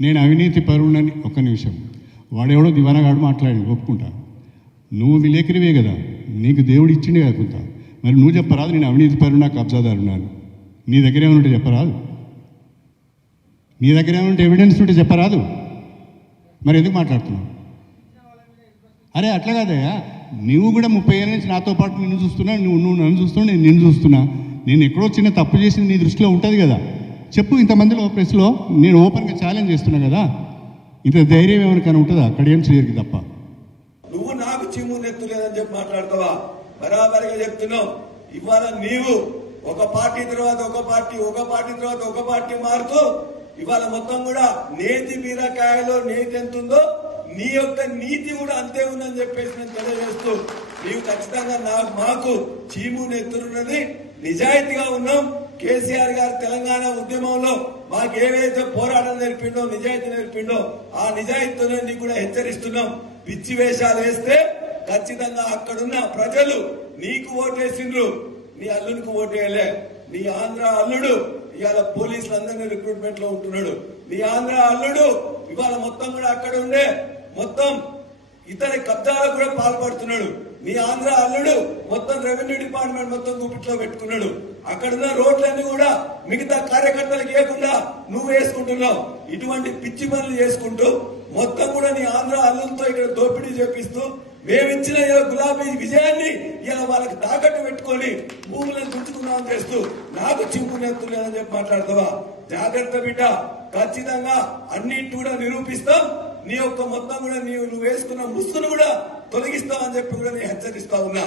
నేను అవినీతి పరుణని ఒక్క నిమిషం. వాడెవడో దివానగాడు మాట్లాడి ఒప్పుకుంటా. నువ్వు విలేకరివే కదా. నీకు దేవుడు ఇచ్చిండే కాకుండా మరి నువ్వు చెప్పరాదు నేను అవినీతి పరునా కబ్జాదారున్నాను నీ దగ్గర ఏమైనా ఉంటే చెప్పరాదు. నీ దగ్గర ఏమైనా ఉంటే ఎవిడెన్స్ ఉంటే చెప్పరాదు. మరి ఎందుకు మాట్లాడుతున్నావు? అరే అట్లా కాదయ్యా. నువ్వు కూడా ముప్పై ఏళ్ళ నుంచి నాతో పాటు నిన్ను చూస్తున్నా నువ్వు నువ్వు నన్ను చూస్తున్నా నేను నిన్ను చూస్తున్నా. నేను ఎక్కడో చిన్న తప్పు చేసింది నీ దృష్టిలో ఉంటుంది కదా. చెప్పు ఇంతమందిలో ప్రెస్లో నేను ఓపెన్గా ఛాలెంజ్ చేస్తున్నా కదా ఇంత ధైర్యం ఎవరికైనా ఉంటుందా? అక్కడ ఏం చేయరికి తప్ప. నువ్వు నాకు చీము నెత్తులేదని చెప్పి మాట్లాడతావా? బరాబరిగా చెప్తున్నావు. ఇవాళ నీవు ఒక పార్టీ తర్వాత ఒక పార్టీ ఒక పార్టీ తర్వాత ఒక పార్టీ మారుతూ ఇవాళ మొత్తం కూడా నేతి బీరకాయలో నేతి ఎంత ఉందో నీ యొక్క నీతి కూడా అంతే ఉందని చెప్పేసి నేను తెలియజేస్తూ నీవు ఖచ్చితంగా నాకు మాకు చీము నెత్తురున్నది నిజాయితీగా ఉన్నాం. కేసీఆర్ గారు తెలంగాణ ఉద్యమంలో మాకు ఏవైతే పోరాటం నేర్పిండో నిజాయితీ నేర్పిండో ఆ నిజాయితీతోనే నీకు కూడా హెచ్చరిస్తున్నాం. పిచ్చి వేషాలు వేస్తే ఖచ్చితంగా అక్కడున్న ప్రజలు నీకు ఓటేసిండ్రు. నీ అల్లునికి ఓటేయలే. నీ ఆంధ్ర అల్లుడు ఇవాళ పోలీసులు అందరినీ రిక్రూట్మెంట్లో ఉంటున్నాడు. నీ ఆంధ్ర అల్లుడు ఇవాళ మొత్తం కూడా అక్కడ ఉండే మొత్తం ఇతని కబ్జాలకు కూడా పాల్పడుతున్నాడు. నీ ఆంధ్ర అల్లుడు మొత్తం రెవెన్యూ డిపార్ట్మెంట్ మొత్తం గుప్పిట్లో పెట్టుకున్నాడు. అక్కడున్న రోడ్లన్నీ కూడా మిగతా కార్యకర్తలకు ఇవ్వకుండా నువ్వు వేసుకుంటున్నావు. ఇటువంటి పిచ్చి పనులు చేసుకుంటూ మొత్తం కూడా నీ ఆంధ్ర అల్లులతో ఇక్కడ దోపిడీ చేపిస్తూ మేమిచ్చిన ఈ గులాబీ విజయాన్ని ఇలా వాళ్ళకి తాకట్టు పెట్టుకొని భూములను చుట్టుకున్నాం చేస్తూ నాకు చింపు నెత్తులేదని చెప్పి మాట్లాడతావా? జాగ్రత్త బిడ్డ. ఖచ్చితంగా అన్నింటి కూడా నిరూపిస్తాం. నీ యొక్క మొత్తం కూడా నీవు నువ్వు వేసుకున్న ముసుగును కూడా తొలగిస్తావని చెప్పి కూడా నేను హెచ్చరిస్తా ఉన్నా.